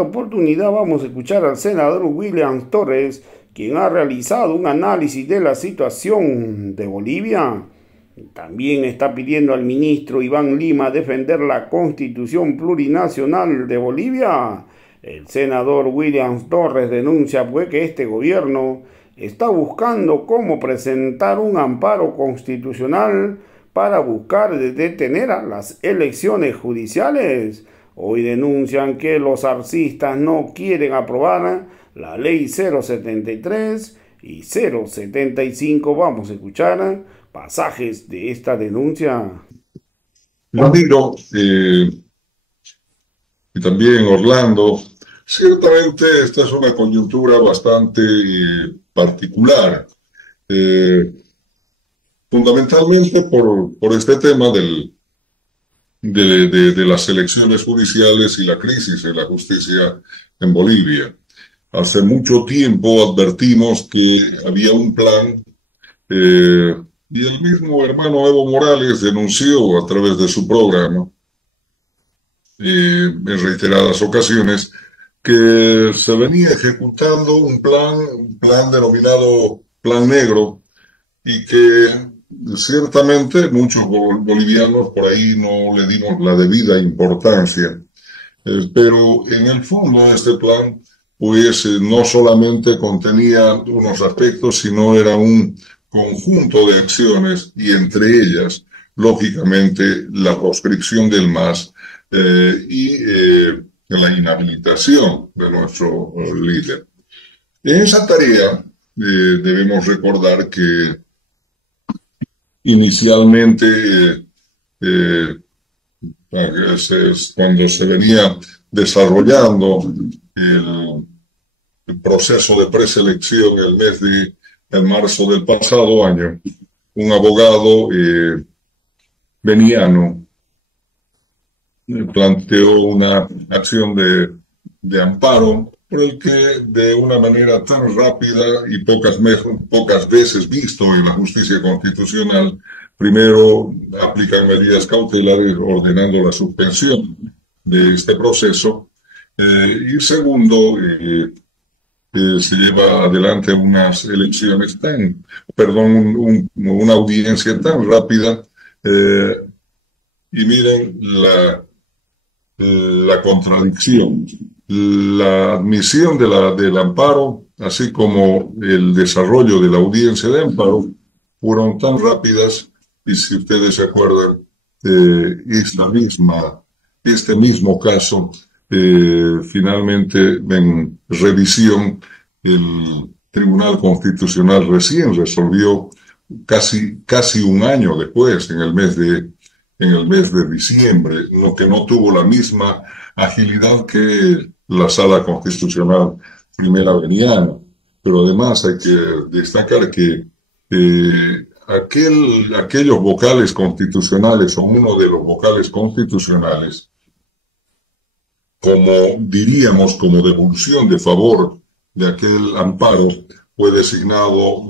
esta oportunidad vamos a escuchar al senador William Torres, quien ha realizado un análisis de la situación de Bolivia. También está pidiendo al ministro Iván Lima defender la Constitución Plurinacional de Bolivia. El senador William Torres denuncia pues que este gobierno está buscando cómo presentar un amparo constitucional para buscar detener a las elecciones judiciales. Hoy denuncian que los arcistas no quieren aprobar la ley 073 y 075. Vamos a escuchar pasajes de esta denuncia. Ramiro y también Orlando, ciertamente esta es una coyuntura bastante particular, fundamentalmente por este tema de las elecciones judiciales y la crisis en la justicia en Bolivia. Hace mucho tiempo advertimos que había un plan y el mismo hermano Evo Morales denunció a través de su programa en reiteradas ocasiones que se venía ejecutando un plan denominado Plan Negro, y que ciertamente muchos bolivianos por ahí no le dimos la debida importancia. Pero en el fondo este plan pues no solamente contenía unos aspectos, sino era un conjunto de acciones, y entre ellas, lógicamente, la proscripción del MAS y la inhabilitación de nuestro líder. En esa tarea debemos recordar que inicialmente cuando se venía desarrollando el proceso de preselección el mes de marzo del pasado año, un abogado veniano planteó una acción de amparo por el que de una manera tan rápida y pocas veces visto en la justicia constitucional, primero aplican medidas cautelares ordenando la suspensión de este proceso, y segundo, se lleva adelante unas elecciones una audiencia tan rápida, y miren la contradicción. La admisión del amparo, así como el desarrollo de la audiencia de amparo, fueron tan rápidas, y si ustedes se acuerdan, este mismo caso, finalmente en revisión, el Tribunal Constitucional recién resolvió casi un año después, en el mes de diciembre, lo que no tuvo la misma agilidad que la Sala Constitucional Primera Veniana. Pero además hay que destacar que aquellos vocales constitucionales, o uno de los vocales constitucionales, como diríamos, como devolución de favor de aquel amparo, fue designado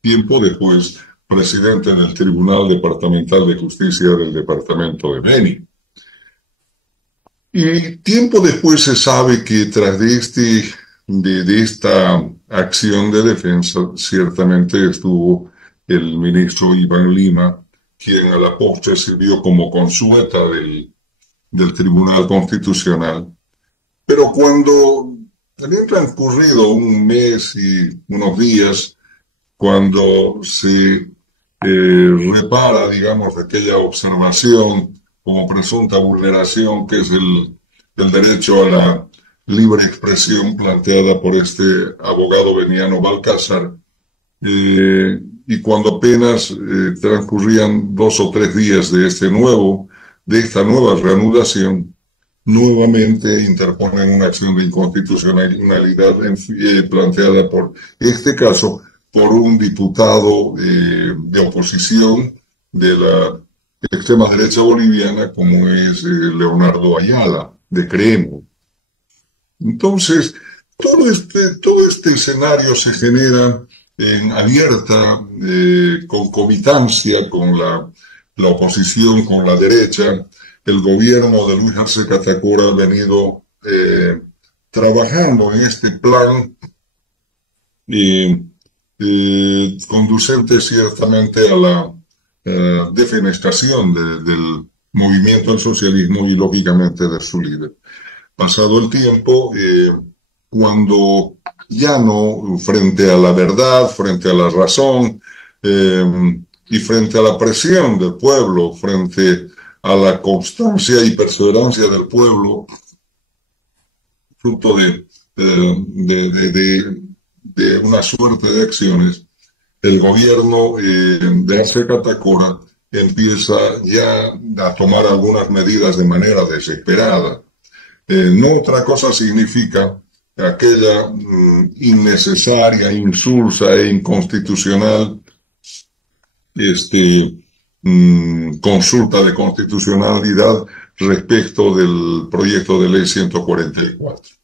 tiempo después presidente del Tribunal Departamental de Justicia del Departamento de Beni. Y tiempo después se sabe que tras de esta acción de defensa, ciertamente estuvo el ministro Iván Lima, quien a la postre sirvió como consueta del Tribunal Constitucional. Pero cuando había transcurrido un mes y unos días, cuando se repara, digamos, aquella observación como presunta vulneración, que es el derecho a la libre expresión planteada por este abogado veniano Balcázar, y cuando apenas transcurrían 2 o 3 días de esta nueva reanudación, nuevamente interponen una acción de inconstitucionalidad planteada por este caso por un diputado de oposición de la extrema derecha boliviana, como es Leonardo Ayala, de Creemo. Entonces, todo este escenario se genera en abierta concomitancia con la oposición, con la derecha. El gobierno de Luis Arce Catacora ha venido trabajando en este plan conducente ciertamente a la defenestración del movimiento al socialismo y lógicamente de su líder. Pasado el tiempo, cuando ya no, frente a la verdad, frente a la razón y frente a la presión del pueblo, frente a la constancia y perseverancia del pueblo, fruto de una suerte de acciones, el gobierno de Arce Catacora empieza ya a tomar algunas medidas de manera desesperada. No otra cosa significa aquella innecesaria, insulsa e inconstitucional consulta de constitucionalidad respecto del proyecto de ley 144,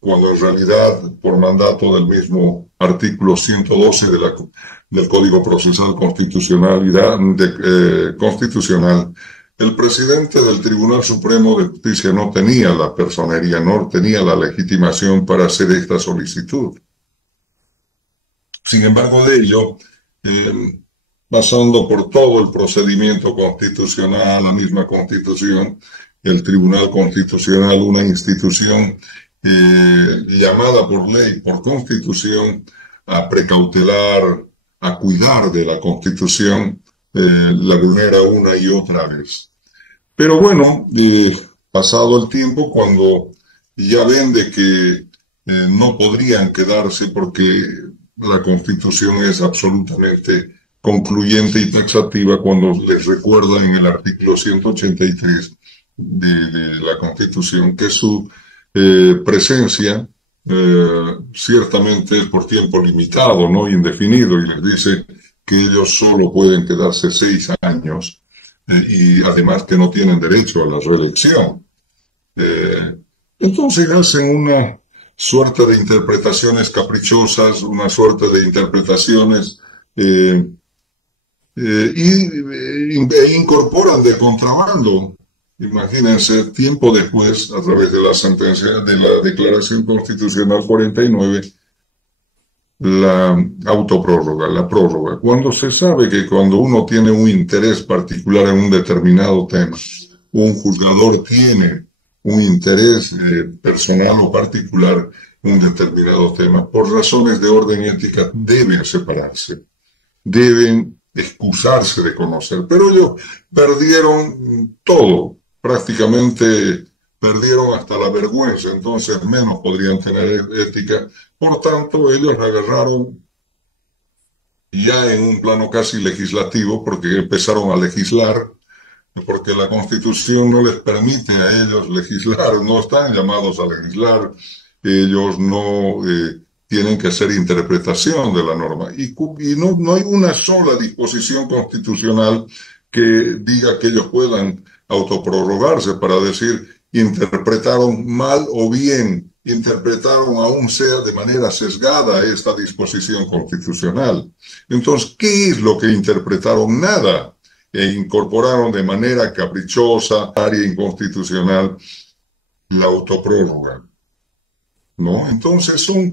cuando en realidad, por mandato del mismo artículo 112 del Código Procesal Constitucional, el presidente del Tribunal Supremo de Justicia no tenía la personería, no tenía la legitimación para hacer esta solicitud. Sin embargo de ello, pasando por todo el procedimiento constitucional, la misma Constitución, el Tribunal Constitucional, una institución llamada por ley, por Constitución, a precautelar, a cuidar de la Constitución, la vulnera una y otra vez. Pero bueno, pasado el tiempo, cuando ya ven de que no podrían quedarse porque la Constitución es absolutamente concluyente y taxativa, cuando les recuerda en el artículo 183 de la Constitución que su presencia ciertamente es por tiempo limitado, no indefinido, y les dice que ellos solo pueden quedarse 6 años y además que no tienen derecho a la reelección. Entonces hacen una suerte de interpretaciones caprichosas, una suerte de interpretaciones e incorporan de contrabando. Imagínense, tiempo después, a través de la sentencia de la Declaración Constitucional 49, la autoprórroga, la prórroga. Cuando se sabe que cuando uno tiene un interés particular en un determinado tema, un juzgador tiene un interés personal o particular en un determinado tema, por razones de orden ética deben separarse, deben excusarse de conocer. Pero ellos perdieron todo, prácticamente perdieron hasta la vergüenza, entonces menos podrían tener ética. Por tanto, ellos agarraron ya en un plano casi legislativo, porque empezaron a legislar, porque la Constitución no les permite a ellos legislar, no están llamados a legislar, ellos no tienen que hacer interpretación de la norma. Y no hay una sola disposición constitucional que diga que ellos puedan autoprorrogarse para decir interpretaron mal o bien, interpretaron aún sea de manera sesgada esta disposición constitucional. Entonces, ¿qué es lo que interpretaron? Nada. E incorporaron de manera caprichosa, área inconstitucional, la autoprórroga, ¿no? Entonces son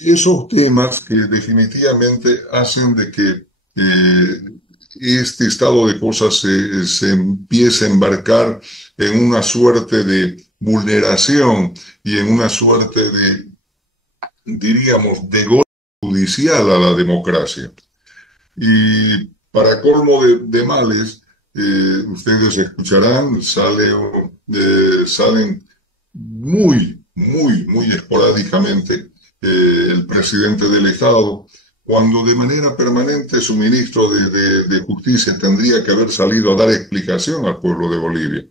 esos temas que definitivamente hacen de que este estado de cosas se empiece a embarcar en una suerte de vulneración y en una suerte de, diríamos, de golpe judicial a la democracia. Y para colmo de males, ustedes escucharán, salen muy esporádicamente el presidente del Estado, cuando de manera permanente su ministro de Justicia tendría que haber salido a dar explicación al pueblo de Bolivia.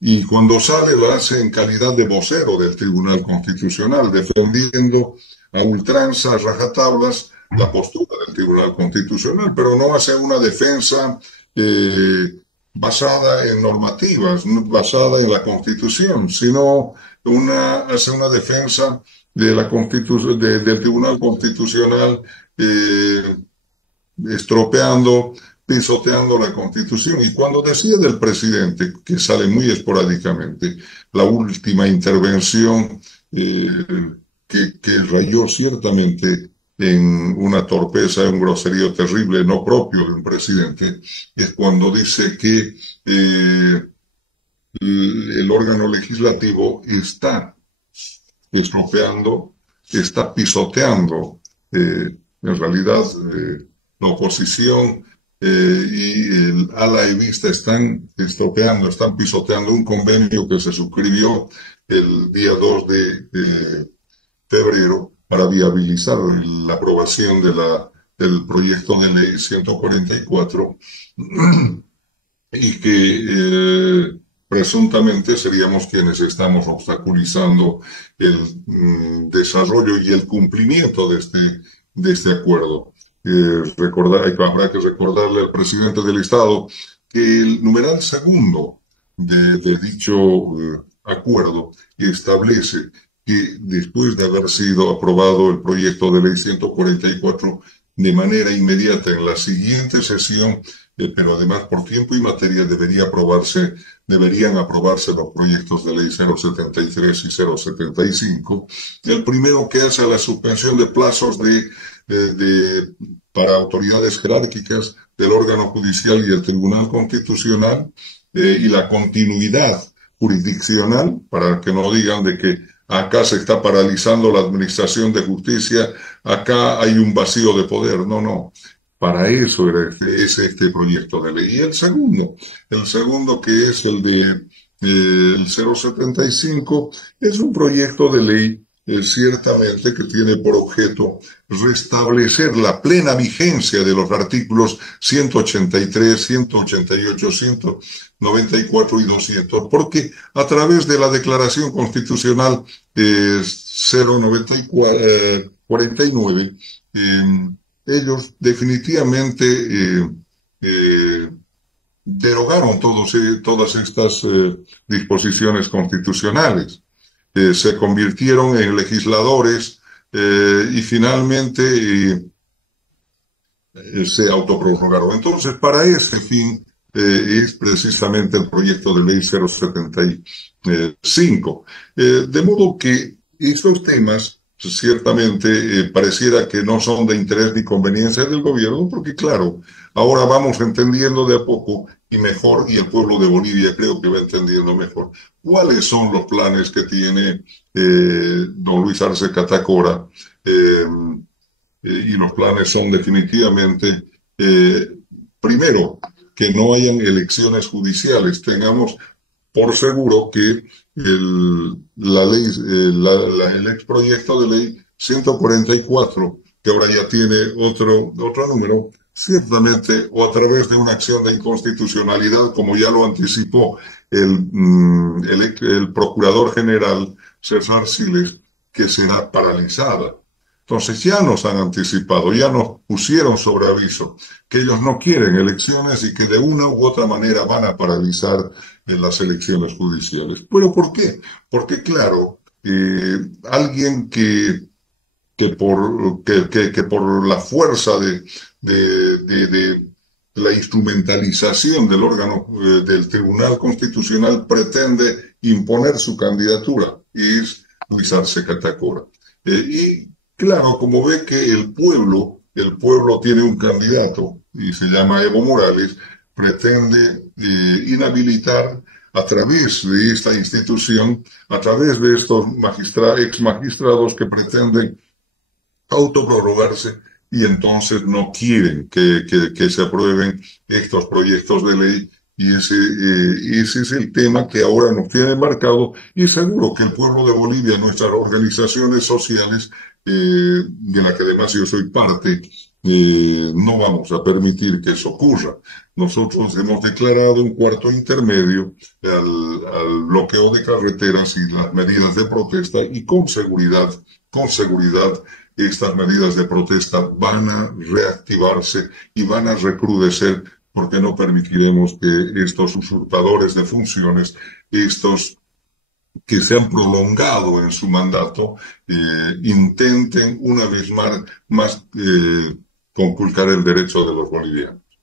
Y cuando sale lo hace en calidad de vocero del Tribunal Constitucional, defendiendo a ultranza, a rajatablas, la postura del Tribunal Constitucional, pero no hace una defensa basada en normativas, basada en la Constitución, sino hace una defensa de la del Tribunal Constitucional, estropeando pisoteando la Constitución. Y cuando decía del presidente, que sale muy esporádicamente, la última intervención que rayó ciertamente en una torpeza, en un groserío terrible, no propio de un presidente, es cuando dice que el órgano legislativo está estropeando, está pisoteando, en realidad, la oposición y el ala evista están estropeando, están pisoteando un convenio que se suscribió el día 2 de febrero para viabilizar la aprobación del proyecto de ley 144 y que presuntamente seríamos quienes estamos obstaculizando el desarrollo y el cumplimiento de este acuerdo. Habrá que recordarle al presidente del Estado que el numeral segundo de dicho acuerdo establece que después de haber sido aprobado el proyecto de ley 144 de manera inmediata en la siguiente sesión, pero además por tiempo y materia deberían aprobarse los proyectos de ley 073 y 075. El primero que hace la suspensión de plazos para autoridades jerárquicas del órgano judicial y el Tribunal Constitucional, y la continuidad jurisdiccional, para que no digan de que acá se está paralizando la administración de justicia, acá hay un vacío de poder. No, no. Para eso es este proyecto de ley. Y el segundo que es el 075, es un proyecto de ley ciertamente que tiene por objeto restablecer la plena vigencia de los artículos 183, 188, 194 y 200, porque a través de la Declaración Constitucional 049, ellos definitivamente derogaron todas estas disposiciones constitucionales. Se convirtieron en legisladores y finalmente se autoprorrogaron. Entonces, para ese fin es precisamente el proyecto de ley 075. De modo que estos temas ciertamente pareciera que no son de interés ni conveniencia del gobierno, porque claro, ahora vamos entendiendo de a poco y mejor, y el pueblo de Bolivia creo que va entendiendo mejor cuáles son los planes que tiene don Luis Arce Catacora, y los planes son definitivamente, primero, que no hayan elecciones judiciales. Tengamos por seguro que el exproyecto de ley 144, que ahora ya tiene otro número, ciertamente, o a través de una acción de inconstitucionalidad, como ya lo anticipó el procurador general César Siles, que será paralizada. Entonces ya nos han anticipado, ya nos pusieron sobre aviso que ellos no quieren elecciones y que de una u otra manera van a paralizar las elecciones judiciales. ¿Pero por qué? Porque claro, alguien que por la fuerza de la instrumentalización del órgano del Tribunal Constitucional pretende imponer su candidatura, y es Luis Arce Catacora. Y claro, como ve que el pueblo tiene un candidato y se llama Evo Morales, pretende inhabilitar a través de esta institución, a través de estos ex magistrados que pretenden autoprorrogarse, y entonces no quieren que se aprueben estos proyectos de ley. Y ese es el tema que ahora nos tiene marcado, y seguro que el pueblo de Bolivia, nuestras organizaciones sociales, de la que además yo soy parte, no vamos a permitir que eso ocurra. Nosotros hemos declarado un cuarto intermedio al bloqueo de carreteras y las medidas de protesta, y con seguridad, estas medidas de protesta van a reactivarse y van a recrudecer, porque no permitiremos que estos usurpadores de funciones, estos que se han prolongado en su mandato, intenten una vez más conculcar el derecho de los bolivianos.